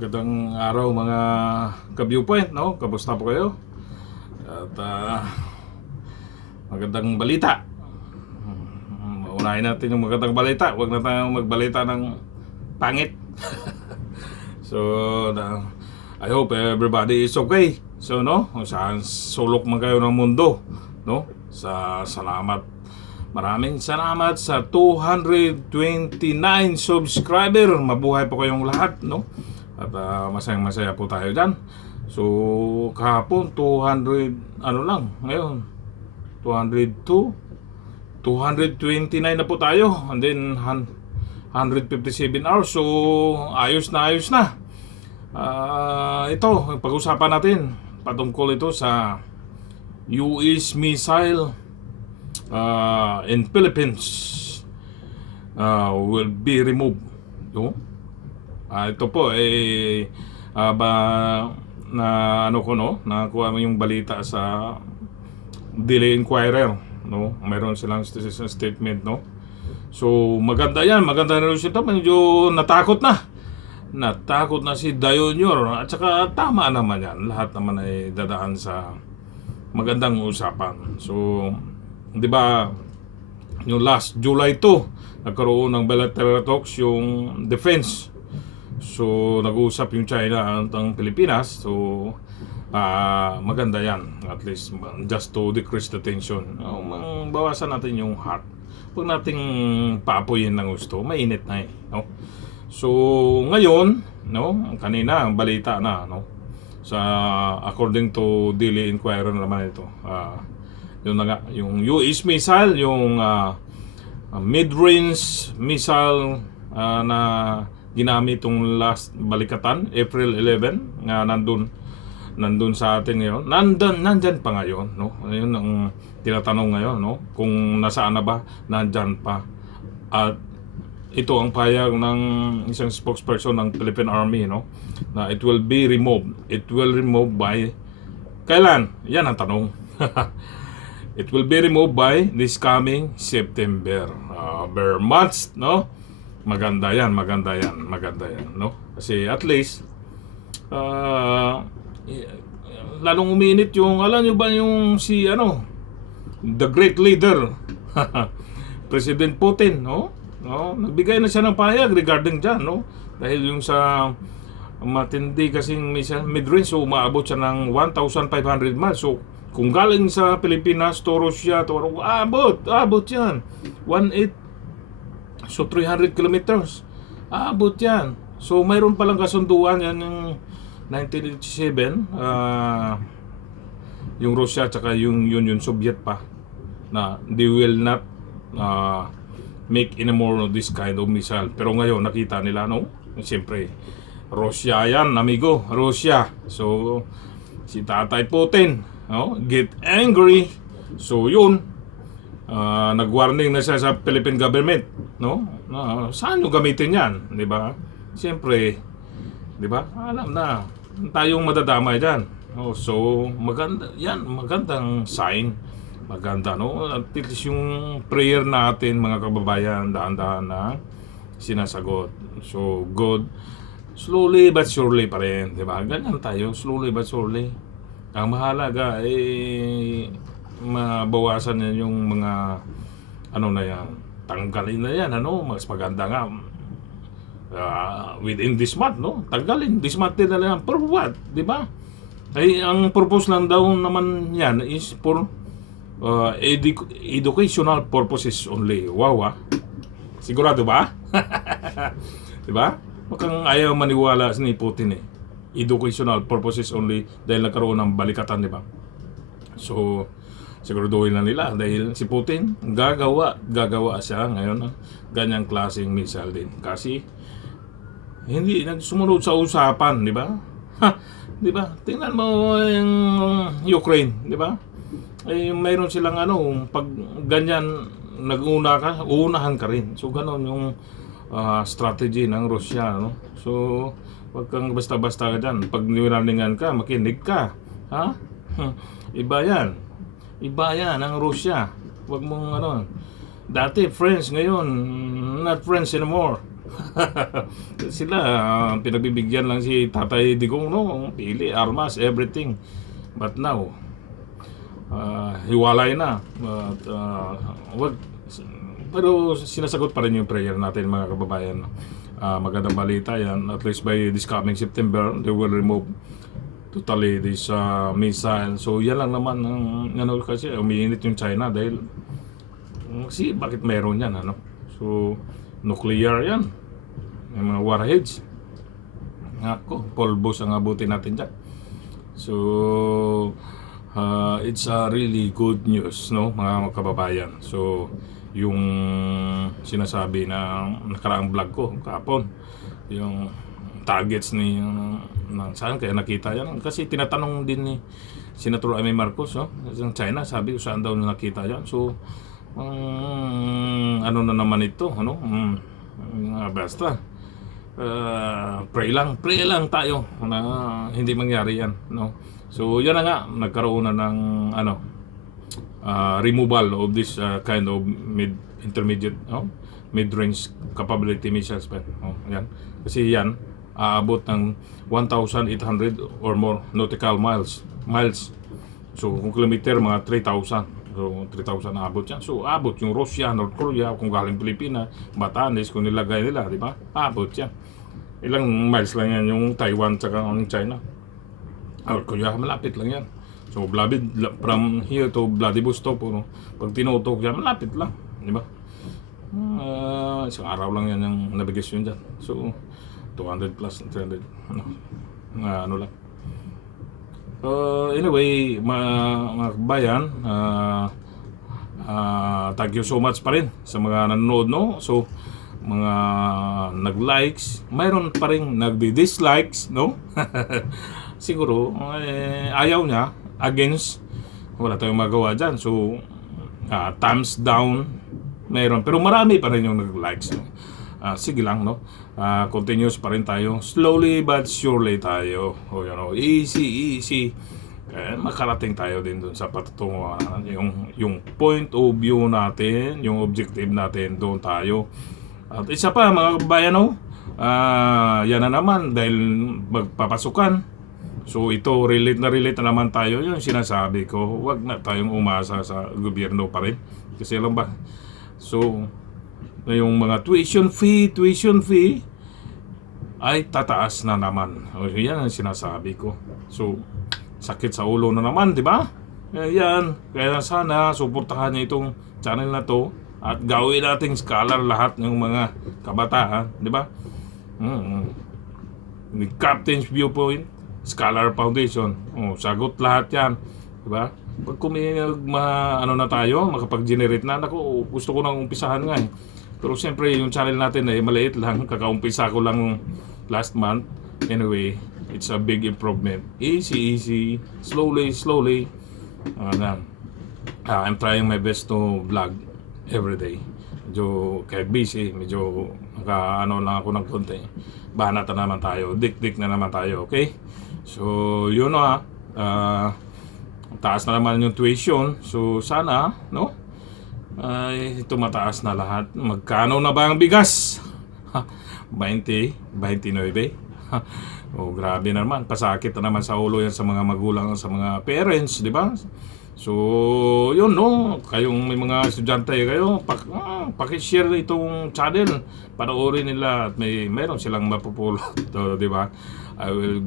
Magandang araw mga ka-viewpoint, no? Kamusta po kayo? At magandang balita. Unahin natin yung magandang balita. Huwag na tayong magbalita ng pangit. So, I hope everybody is okay. So, no? Saan sulok man kayo ng mundo, no? Salamat. Maraming salamat sa 229 subscriber. Mabuhay po kayong lahat, no? At masayang-masaya po tayo dyan. So, kahapon 200, ano lang, ngayon 202, 229 na po tayo. And then 157 hours. So, ayos na, ayos na. Ito, pag-usapan natin patungkol ito sa US missile in Philippines will be removed, no? Ito po na ano ko, no, nakuha mo yung balita sa Daily Inquirer, no? Mayroon silang statement, no? So maganda yan, maganda rin siya. Medyo natakot na si Dayonior, at saka tama naman yan, lahat naman ay dadaan sa magandang usapan. So di ba yung last July 2 nagkaroon ng bilateral talks yung defense. So nag-uusap yung China at ang Pilipinas. So maganda yan, at least just to decrease the tension. Bawasan natin yung heart. Huwag nating paapuyin ng gusto, mainit na no? So ngayon, no, kanina ang balita na, no, sa according to Daily Inquirer naman ito, yun na nga, yung US missile, yung mid-range missile na ginamit itong last balikatan, April 11, nga nandun sa atin ngayon. Nandyan pa ngayon, no? Ayun ang tinatanong ngayon, no? Kung nasaan na ba, nandyan pa. At ito ang payag ng isang spokesperson ng Philippine Army, no? Na it will be removed. It will remove by kailan? Yan ang tanong. It will be removed by this coming September. Bare months, no? Maganda yan, no? Kasi at least lalong uminit yung, alam nyo ba yung si the great leader President Putin, no? Nagbigay na siya ng pahayag regarding dyan, no? Dahil yung sa matindi kasing mid-range, so umaabot siya ng 1,500 miles. So kung galing sa Pilipinas to Russia to abot yan 1,800. So 300 kilometers, abot yan. So mayroon palang kasunduan yan yung 1987, yung Russia at saka yung Union Soviet pa, na they will not make anymore of this kind of missile. Pero ngayon nakita nila, no? Siyempre Russia yan, amigo, Russia. So si Tatay Putin, no, get angry. So yun, nag-warning na siya sa Philippine government, no? Saan yung gamitin yan, di ba? Siyempre, di ba? Alam na tayong madadamay diyan. So maganda yan, magandang sign, maganda, no? At least yung prayer natin, mga kababayan, daan-daan na sinasagot. So good, slowly but surely pa rin, di ba? Ganyan tayo, slowly but surely. Ang mahalaga mabawasan yan yung mga na yan, tanggalin na yan, mas maganda nga within this month, no? Tanggalin this month din na yan. For what, di ba? Ay ang purpose lang daw naman yan is for educational purposes only. Wow, sigurado ba? Di ba? Mukhang ayaw maniwala ni Putin educational purposes only dahil nagkaroon ng balikatan, di ba? So siguraduhin na nila dahil si Putin gagawa siya ngayon ng ganyang klaseng missile din, kasi hindi nagsumunod sa usapan, di ba? Di ba? Tingnan mo yung Ukraine, di ba? Mayroon silang pag ganyan uunahan ka rin. So ganon yung strategy ng Russia, no? So wag kang basta-basta ka dyan. Pag niwaraningan ka, makinig ka, ha? Iba yan ang Russia. Wag mong dati friends, ngayon not friends anymore. Sila, pinagbibigyan lang si Tatay Digong, no? Pili, armas, everything. But now, hiwalay na. But, wag, pero sinasagot pa rin yung prayer natin, mga kababayan. Magandang balita yan. At least by this coming September, they will remove totally this missile. So yan lang naman ang ano, kasi umiinit yung China dahil kasi bakit meron yan, ano? So nuclear yan, may mga warheads. Ako, polbos ang abutin natin dyan. So it's a really good news, no, mga kababayan. So yung sinasabi na nakaraang vlog ko kapon, yung targets ni ng saan kaya nakita yan, kasi tinatanong din ni Senator Amy Marcos, no, ng China, sabi ko saan daw nakita yan. So ano na naman ito, ano, basta pray lang tayo na hindi mangyari yan, no. So yan na nga, nagkaroon na ng ano, removal of this kind of intermediate, mid-range capability missiles pa. Yan. Kasi yan aabot ng 1,800 or more nautical miles. So kung kilometer, mga 3,000. So 3,000 aabot yan. So aabot yung Russia, North Korea, kung galing Pilipinas, Batanes, kung nilagay nila, di ba? Aabot yan. Ilang miles lang yan yung Taiwan tsaka ang China. North Korea, malapit lang yan. So, from here to Vladivostok, no? Pag tinutok yan, malapit lang, di ba? Isang araw lang yan yung navigasyon dyan. So, 200 plus, 300, ano lang. Anyway, mga kabayan, thank you so much pa rin sa mga nanonood, no? So, mga nag-likes, mayroon pa rin nagdi-dislikes, no? Siguro, ayaw niya, against, wala tayong magawa dyan. So, thumbs down, mayroon. Pero marami pa rin yung nag-likes. No? Sige lang, no? Continuous pa rin tayo. Slowly but surely tayo. You know, easy. Makarating tayo din dun sa patutunguhan. Yung point of view natin, yung objective natin, doon tayo. At isa pa, mga kabayan, no? Yan na naman, dahil magpapasukan. So ito, relate na naman tayo. Yung sinasabi ko, wag na tayong umasa sa gobyerno pa rin. Kasi alam ba, so yung mga tuition fee ay tataas na naman. O, yan ang sinasabi ko. So sakit sa ulo na naman, di ba? Yan, kaya sana suportahan niyo itong channel na to at gawin nating scholar lahat ng mga kabataan, di ba? Captain's Viewpoint, Scholar Foundation. Sagot lahat yan. Diba? Pag ano na tayo, makapag-generate na, naku, gusto ko nang umpisahan nga eh. Pero siyempre, yung channel natin eh, maliit lang. Kakaumpisa ko lang last month. Anyway, it's a big improvement. Easy. Slowly. I'm trying my best to vlog every day. Medyo kahit busy, medyo ano lang ako ng konti. Banat na naman tayo. Dik na naman tayo, okay? So, yun na. Taas na naman yung tuition. So, sana, no? Tumataas na lahat. Magkano na ba ang bigas? 20, 29. Grabe na naman. Pasakit na naman sa ulo yan sa mga magulang, sa mga parents, di ba? So, yun, no? Kayong may mga estudyante kayo, pakishare itong channel. Panoorin nila at mayroon silang mapupulot, di ba? I will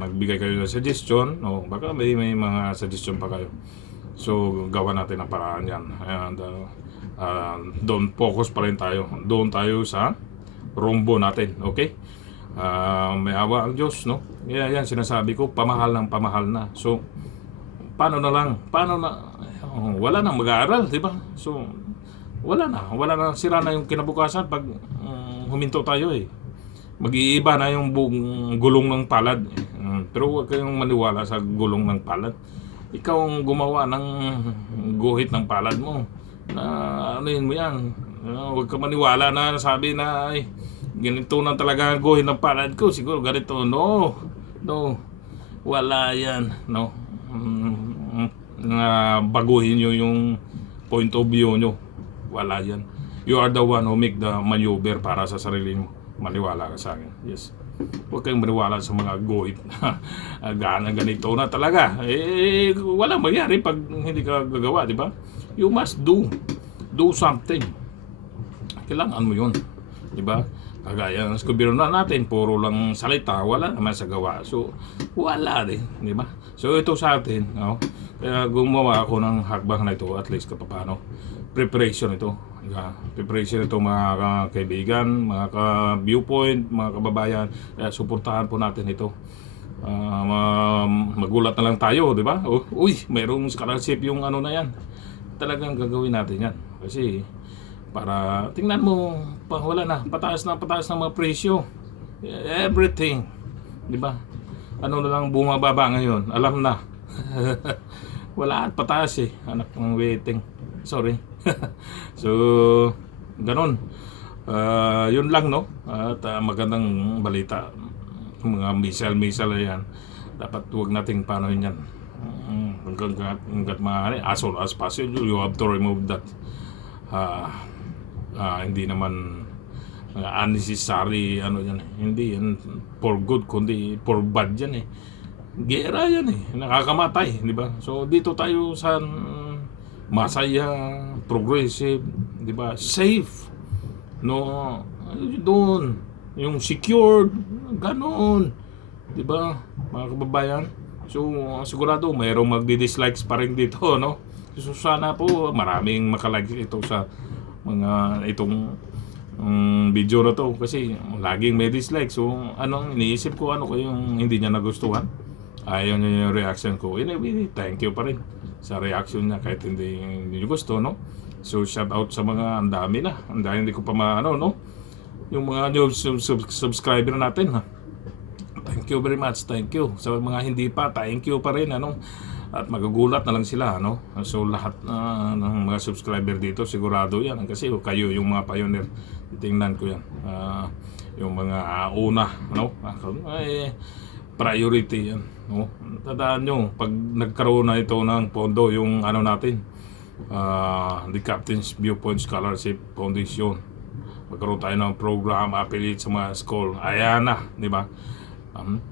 nagbigay kayo ng suggestion. Baka may mga suggestion pa kayo. So, gawa natin ang paraan yan. And doon focus pa rin tayo. Doon tayo sa rumbo natin, okay? May awa ang Diyos, no? Yan, sinasabi ko, pamahal na. So, paano na, wala nang mag-aaral, di ba? So, wala na, sira na yung kinabukasan pag huminto tayo eh. Mag-iiba na yung gulong ng palad. Pero huwag kayong maniwala sa gulong ng palad. Ikaw ang gumawa ng guhit ng palad mo. Anuhin mo yan. Huwag ka maniwala na sabi na ay, ganito na talaga ang guhit ng palad ko. Siguro ganito. No. Wala yan. No. Baguhin nyo yung point of view nyo. Wala yan. You are the one who make the maneuver para sa sarili mo. Maniwala ka sa akin. Yes. Huwag kayong maniwala sa mga guhit. Ganito na talaga. Walang mangyari pag hindi ka gagawa, di ba? You must do something. Kailangan mo yun, di ba? Kagaya ng gobyerno natin, puro lang salita, wala naman sa gawa. So, wala din, di ba? So, ito sa atin, no? Kaya gumawa ako ng hakbang na ito, at least kapapano. Preparation ito. Preparation ito mga kaibigan, mga ka-viewpoint, mga kababayan. Kaya suportahan po natin ito. Magulat na lang tayo, di ba? Uy, mayroong scholarship yung ano na yan. Talagang gagawin natin yan. Kasi para tingnan mo, wala na, pataas na mga presyo. Everything, di ba? Ano na lang bumababa ngayon, alam na. Wala at pataas anak ng waiting. Sorry. So, ganon. Yun lang, no? At magandang balita. Mga missile yan. Dapat huwag nating paano yan. Hanggat maaari, as soon as possible, you have to remove that. Hindi naman unnecessary ano yan. Hindi yan for good, kundi for bad yan Gera yan nakakamatay, di ba? So dito tayo sa masaya, progressive, di ba? Safe, no? Doon yung secured, ganoon, di ba, mga kababayan? So sigurado mayroong magdi-dislikes pa rin dito, no? So sana po maraming makalike ito sa mga itong video na to, kasi laging may dislike. So anong iniisip ko, ano ko yung hindi niya nagustuhan, ayaw niya yung reaction ko. Anyway, thank you pa rin sa reaction niya kahit hindi niyo gusto, no? So shout out sa mga, ang dami hindi ko pa maano, no? Yung mga new subscriber natin, ha? Thank you very much, thank you. Sa mga hindi pa, thank you pa rin, ano? At magugulat na lang sila, no? So lahat ng mga subscriber dito sigurado yan, kasi kayo yung mga pioneer. Tingnan ko yan, yung mga una, no? Priority yan, no? Tandaan nyo, pag nagkaroon na ito ng pondo, yung ano natin, the Captain's Viewpoint Scholarship Foundation, magkaroon tayo ng program affiliate sa mga school, ayan na, di ba?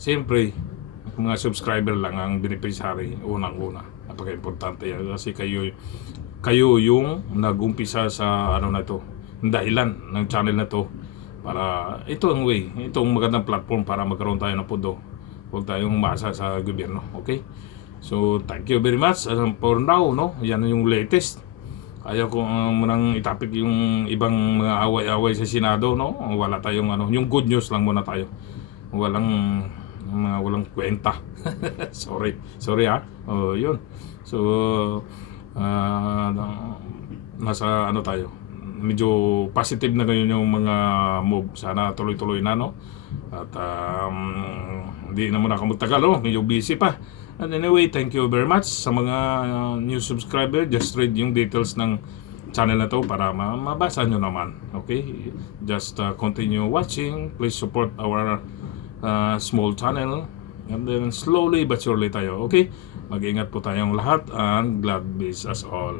Siyempre mga subscriber lang ang beneficiary unang-una. Napaka-importante yan kasi kayo yung nag-umpisa sa ano na ito, dahilan ng channel na to, para ito ang way, itong magandang platform para magkaroon tayo ng pondo. Huwag tayong umasa sa gobyerno, okay? So thank you very much for now, no? Yan yung latest. Ayaw ko munang itapik yung ibang mga away-away sa Senado, no? Wala tayong ano, yung good news lang muna tayo. Walang kwenta. sorry ha. Yun. So nasa ano tayo, medyo positive na ngayon yung mga move. Sana tuloy-tuloy na, no? At hindi na muna ako magtagal, no? Medyo busy pa. And anyway, thank you very much sa mga new subscriber. Just read yung details ng channel na to para mabasa nyo naman, okay? Just continue watching. Please support our small channel, and then slowly but surely tayo, okay? Mag-ingat po tayong lahat, and God bless us all.